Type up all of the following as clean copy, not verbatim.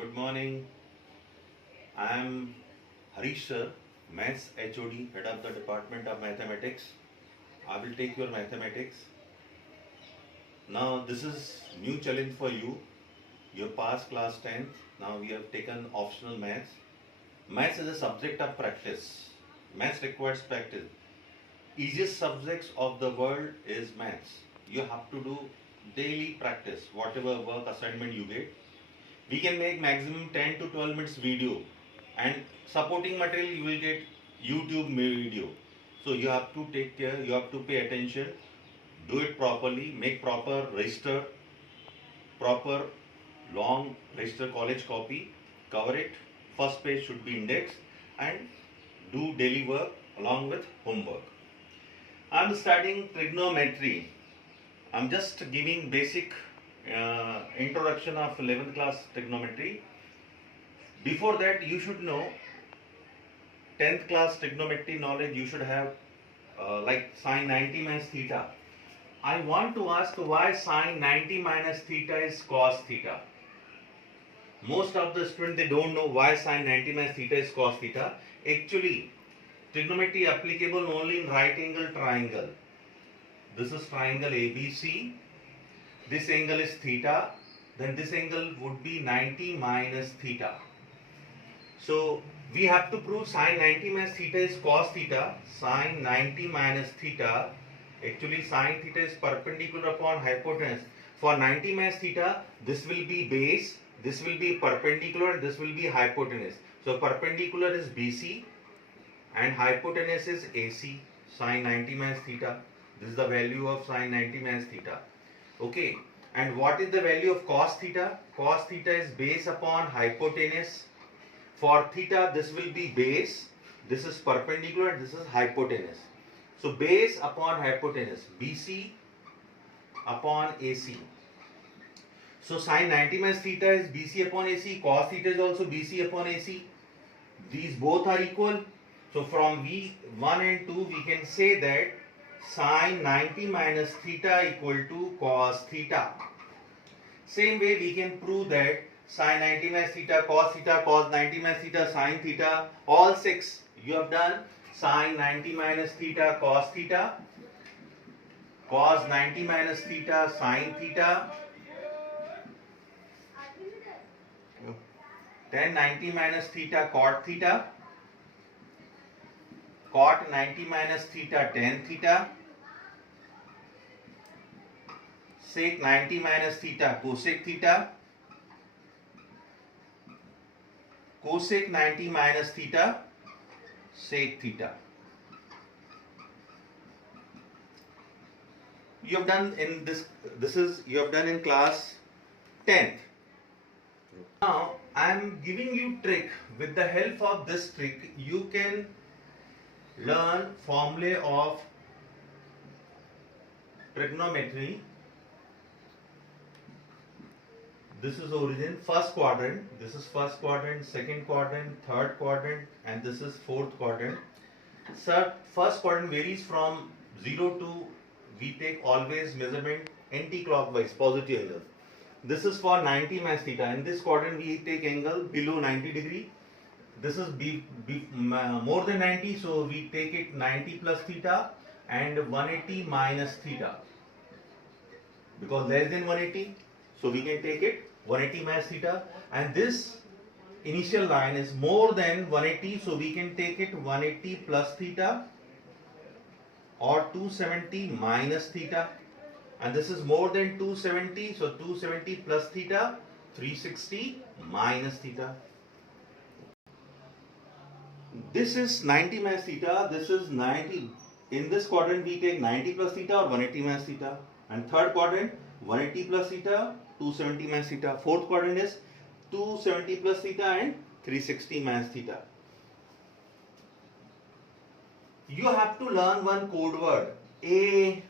Good morning. I am Harish sir, Maths HOD, Head of the Department of Mathematics. I will take your mathematics. Now this is new challenge for you. You passed class 10th. Now we have taken optional maths. Maths is a subject of practice. Maths requires practice. Easiest subjects of the world is maths. You have to do daily practice, whatever work assignment you get. We can make maximum 10 to 12 minutes video, and supporting material you will get YouTube video. So you have to take care, you have to pay attention, do it properly, make proper register, proper long register college copy, cover it, first page should be indexed, and do daily work along with homework. I am studying trigonometry. I am just giving basic introduction of 11th class trigonometry. Before that, you should know 10th class trigonometry knowledge. You should have like sine 90 minus theta. I want to ask why sine 90 minus theta is cos theta. Most of the students, they don't know why sine 90 minus theta is cos theta. Actually, trigonometry applicable only in right angle triangle. This is triangle ABC. This angle is theta, then this angle would be 90 minus theta. So we have to prove sine 90 minus theta is cos theta. Sine 90 minus theta, actually sine theta is perpendicular upon hypotenuse. For 90 minus theta, this will be base, this will be perpendicular, and this will be hypotenuse. So perpendicular is BC and hypotenuse is AC. Sine 90 minus theta. This is the value of sine 90 minus theta. Okay, and what is the value of cos theta? Cos theta is base upon hypotenuse. For theta, this will be base, this is perpendicular, this is hypotenuse. So base upon hypotenuse, BC upon AC. So sine 90 minus theta is BC upon AC, cos theta is also BC upon AC. These both are equal. So from V1 and 2, we can say that sine 90 minus theta equal to cos theta. Same way we can prove that sine 90 minus theta, cos 90 minus theta, sine theta, all 6 you have done. Sine 90 minus theta, cos 90 minus theta, sine theta, then 90 minus theta, cot 90 minus theta, tan theta, sec 90 minus theta, cosec theta, cosec 90 minus theta, sec theta. You have done in you have done in class 10th. Now I am giving you trick. With the help of this trick, you can learn formulae of trigonometry. This is origin, first quadrant, this is first quadrant, second quadrant, third quadrant, and this is fourth quadrant. Sir, first quadrant varies from 0 to, we take always measurement anti-clockwise, positive angle. This is for 90 minus theta. In this quadrant, we take angle below 90 degree. This is more than 90, so we take it 90 plus theta and 180 minus theta. Because less than 180, so we can take it 180 minus theta, and this initial line is more than 180, so we can take it 180 plus theta or 270 minus theta, and this is more than 270, so 270 plus theta, 360 minus theta. This is 90 minus theta, this is 90. In this quadrant we take 90 plus theta or 180 minus theta, and third quadrant 180 plus theta, 270 minus theta. Fourth quadrant is 270 plus theta and 360 minus theta. You have to learn one code word, A,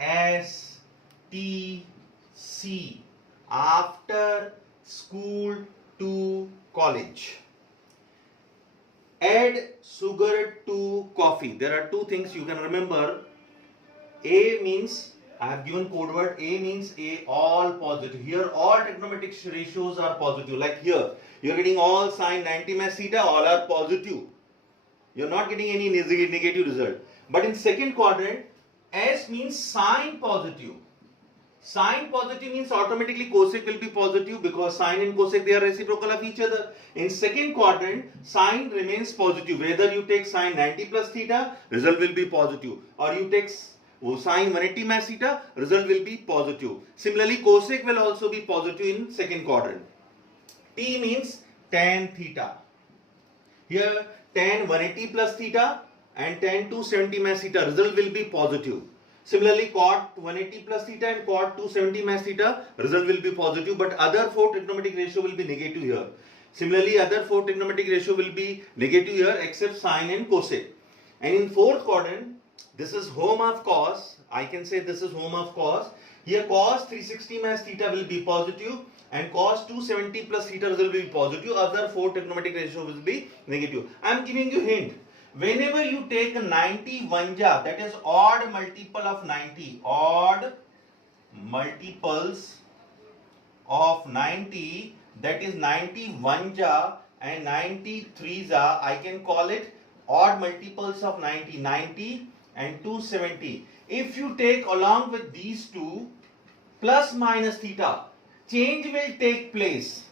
S, T, C, after school to college. Add sugar to coffee. There are two things you can remember. A means I have given code word. A means A, all positive. Here all trigonometric ratios are positive. Like here, you're getting all sine 90 minus theta, all are positive. You're not getting any negative result. But in second quadrant, S means sine positive. Sine positive means automatically cosec will be positive because sine and cosec, they are reciprocal of each other. In second quadrant, sine remains positive. Whether you take sine 90 plus theta, result will be positive. Or you take sine 180 minus theta, result will be positive. Similarly, cosec will also be positive in second quadrant. T means tan theta. Here, tan 180 plus theta and tan 270 minus theta, result will be positive. Similarly, cot 180 plus theta and cot 270 minus theta, result will be positive, but other four trigonometric ratio will be negative here. Similarly, other four trigonometric ratio will be negative here except sine and cosec. And in fourth quadrant, this is home of cos. I can say this is home of cos. Here cos 360 minus theta will be positive and cos 270 plus theta will be positive. Other four trigonometric ratio will be negative. I am giving you hint. Whenever you take 90 vanja, that is odd multiple of 90, odd multiples of 90, that is 90 vanja and 93 ja, I can call it odd multiples of 90, 90 and 270. If you take along with these two plus minus theta, change will take place.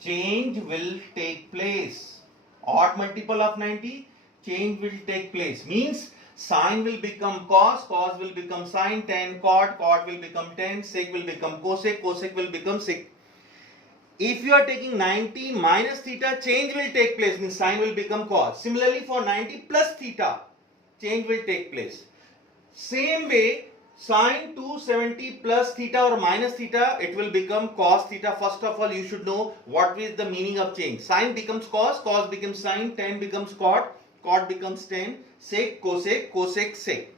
Change will take place. Odd multiple of 90, change will take place. Means sine will become cos, cos will become sine, tan cot, cot will become tan, sec will become cosec, cosec will become sec. If you are taking 90 minus theta, change will take place, means sine will become cos. Similarly, for 90 plus theta, change will take place. Same way, sine 270 plus theta or minus theta, it will become cos theta. First of all, you should know what is the meaning of change. Sine becomes cos, cos becomes sine, tan becomes cot, cot becomes tan, sec, cosec, cosec, sec.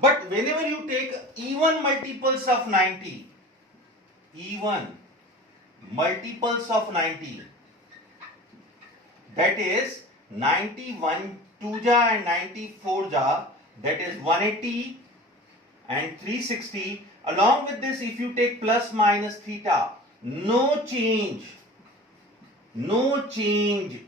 But whenever you take even multiples of 90, even multiples of 90, that is 91 2 ja and 94 ja, that is 180 and 360. Along with this, if you take plus minus theta, no change. No change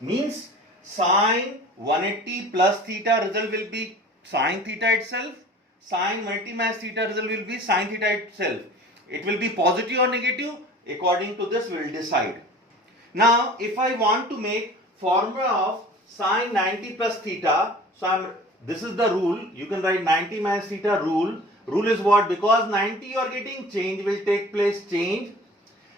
means sine 180 plus theta, result will be sine theta itself. Sine 180 minus theta, result will be sine theta itself. It will be positive or negative. According to this, we will decide. Now, if I want to make formula of sine 90 plus theta, so this is the rule. You can write 90 minus theta rule. Rule is what? Because 90 you are getting, change will take place, change.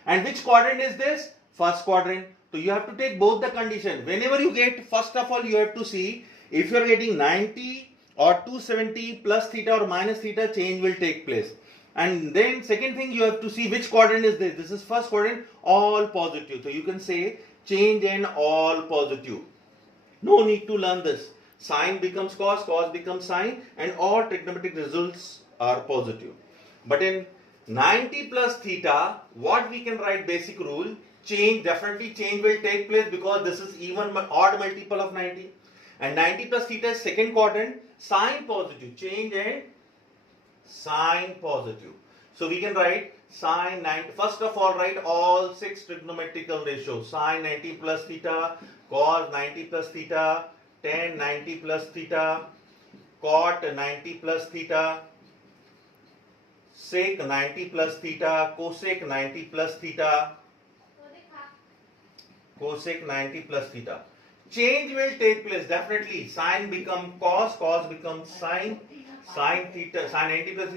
And which quadrant is this? First quadrant. So you have to take both the condition. Whenever you get, first of all, you have to see if you are getting 90 or 270 plus theta or minus theta, change will take place. And then second thing, you have to see which quadrant is this. This is first quadrant, all positive. So you can say change and all positive. No need to learn this. Sine becomes cos, cos becomes sine, and all trigonometric results are positive. But in 90 plus theta, what we can write basic rule? Change, definitely change will take place because this is even odd multiple of 90. And 90 plus theta is second quadrant, sine positive, change and sine positive. So we can write sine 90. First of all, write all six trigonometrical ratios. Sine 90 plus theta, cos 90 plus theta, tan 90 plus theta, cot 90 plus theta, sec 90 plus theta, cosec 90 plus theta, cosec 90 plus theta. Change will take place definitely. Sine become cos, cos becomes sine, sine theta, sine 90 plus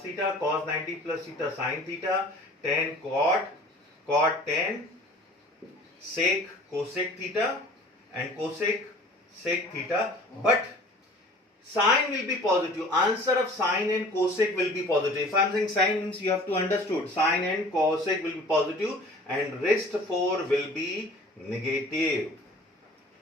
theta, cos 90 plus theta, sine theta, tan cot, cot tan, sec cosec theta, and cosec sec theta. But sine will be positive. Answer of sine and cosec will be positive. If I am saying sine means you have to understood sine and cosec will be positive and rest 4 will be negative.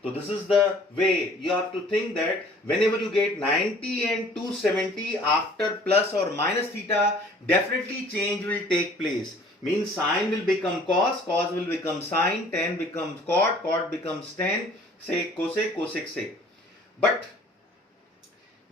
So this is the way you have to think that whenever you get 90 and 270 after plus or minus theta, definitely change will take place. Means sine will become cos, cos will become sine, tan becomes cot, cot becomes tan, sec, cosec, cosec, sec. But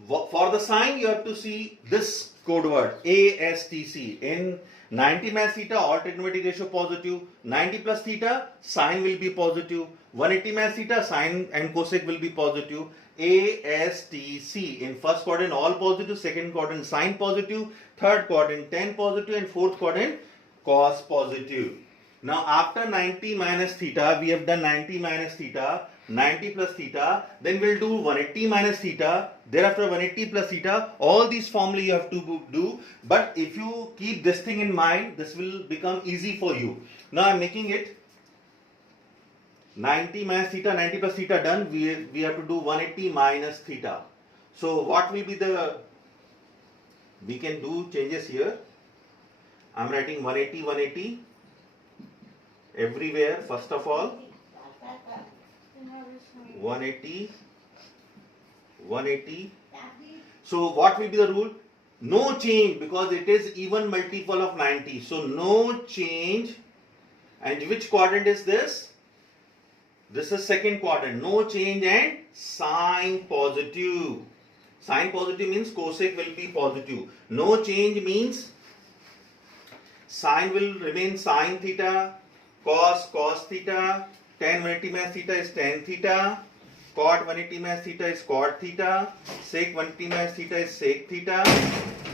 For the sign, you have to see this code word ASTC. In 90 minus theta, all trigonometric ratio positive. 90 plus theta, sine will be positive. 180 minus theta, sine and cosec will be positive. ASTC. In first quadrant, all positive. Second quadrant, sine positive. Third quadrant, tan positive. And fourth quadrant, cos positive. Now, after 90 minus theta, we have done 90 minus theta. 90 plus theta, then we'll do 180 minus theta, thereafter 180 plus theta. All these formula you have to do, but if you keep this thing in mind, this will become easy for you. Now I'm making it 90 minus theta, 90 plus theta done. We have to do 180 minus theta. So what will be the, we can do changes here. I'm writing 180, 180 everywhere. First of all 180, 180. So what will be the rule? No change, because it is even multiple of 90. So no change. And which quadrant is this? This is second quadrant. No change and sine positive. Sine positive means cosec will be positive. No change means sine will remain sine theta, cos theta, tan 180 minus theta is tan theta, cot 180 minus theta is cot theta, sec 180 minus theta is sec theta,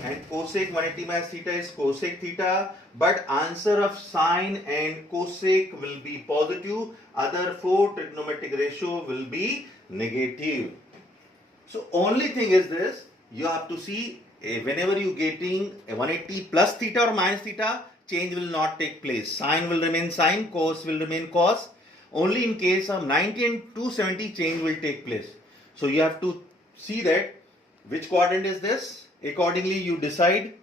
and cosec 180 minus theta is cosec theta. But answer of sine and cosec will be positive. Other four trigonometric ratio will be negative. So only thing is this, you have to see whenever you getting 180 plus theta or minus theta, change will not take place. Sine will remain sine, cos will remain cos. Only in case of 90 and 270, change will take place. So you have to see that which quadrant is this. Accordingly, you decide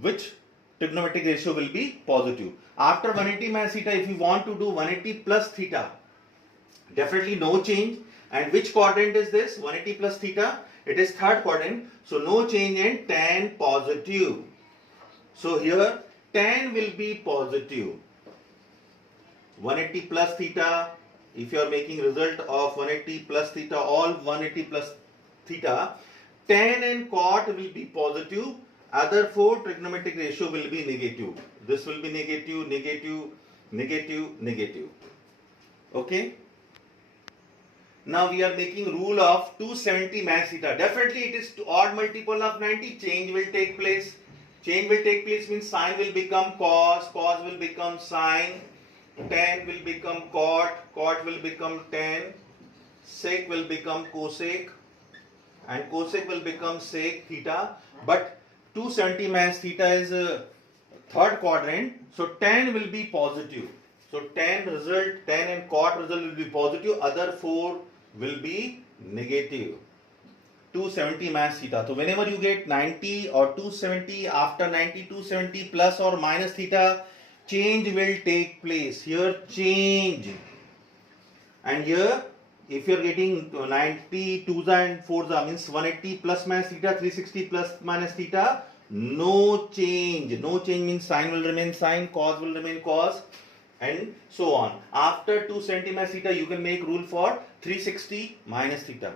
which trigonometric ratio will be positive. After 180 minus theta, if you want to do 180 plus theta, definitely no change. And which quadrant is this? 180 plus theta. It is third quadrant. So no change and tan positive. So here tan will be positive. 180 plus theta, if you are making result of 180 plus theta, all 180 plus theta, tan and cot will be positive. Other four trigonometric ratio will be negative. This will be negative, negative, negative, negative. Okay. Now we are making rule of 270 minus theta. Definitely it is odd multiple of 90. Change will take place. Change will take place means sine will become cos, cos will become sine, tan will become cot, cot will become tan, sec will become cosec, and cosec will become sec theta. But 270 minus theta is a third quadrant, so tan will be positive. So tan result, tan and cot result will be positive, other four will be negative. 270 minus theta. So whenever you get 90 or 270, after 90, 270 plus or minus theta, change will take place. Here change. And here if you are getting 90, 2s and 4s means 180 plus minus theta, 360 plus minus theta, no change. No change means sine will remain sine, cos will remain cos, and so on. After 270 minus theta, you can make rule for 360 minus theta.